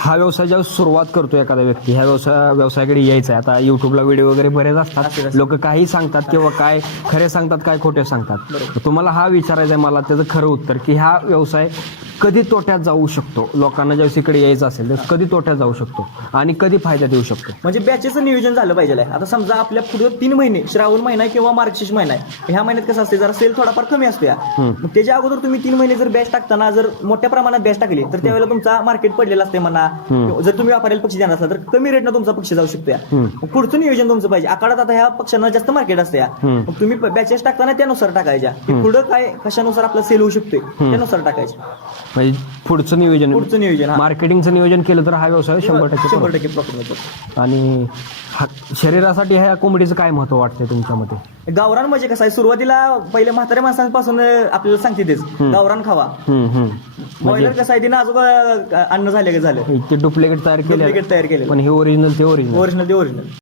हा व्यवसाय जेव्हा सुरुवात करतो एखादा व्यक्ती ह्या व्यवसायाकडे यायचा आहे. आता युट्यूबला व्हिडिओ वगैरे बरेच असतात, लोक काही सांगतात किंवा काय खरे सांगतात काय खोटे सांगतात. तुम्हाला हा विचारायचा आहे मला त्याचं खरं उत्तर की हा व्यवसाय कधी तोट्यात जाऊ शकतो, लोकांना ज्यावेळेस इकडे यायचं असेल तर कधी तोट्यात जाऊ शकतो आणि कधी फायद्यात येऊ शकतो. म्हणजे बॅचेचं नियोजन झालं पाहिजे. आता समजा आपल्या पुढे 3 महिने श्रावण महिना किंवा मार्गशीर्ष महिना आहे, ह्या महिन्यात कसं असते जरा सेल थोडाफार कमी असतो. मग त्याच्या अगोदर तुम्ही 3 महिने जर बॅच टाकताना जर मोठ्या प्रमाणात बॅच टाकली तर त्यावेळेला तुमचा मार्केट पडलेला असते म्हणा. जर तुम्ही व्यापाऱ्याला पक्षी देणार असला तर कमी रेटनं तुमचा पक्षी जाऊ शकतो. पुढचं नियोजन तुमचं पाहिजे. आखाडात आता ह्या पक्ष्यांना जास्त मार्केट असते, मग तुम्ही बॅचेस टाकताना त्यानुसार टाकायच्या की पुढं काय कशानुसार आपला सेल होऊ शकतोय त्यानुसार टाकायचं. म्हणजे पुढचं नियोजन मार्केटिंगचं नियोजन केलं तर हा व्यवसाय 100% प्रॉफिट होतो. आणि शरीरासाठी ह्या कोंबडीचं काय महत्व वाटतंय तुमच्या मते? गावरान म्हणजे कसं आहे, सुरुवातीला पहिले म्हाताऱ्या माणसांपासून आपल्याला सांगते तेच गावरान खावा. बॉयलर कसं आहे ते नाजूक अन्न झाले झालं ते डुप्लिकेट तयार केले तयार केले पण हे ओरिजिनल ते ओरिजिनल. ओरिजिनल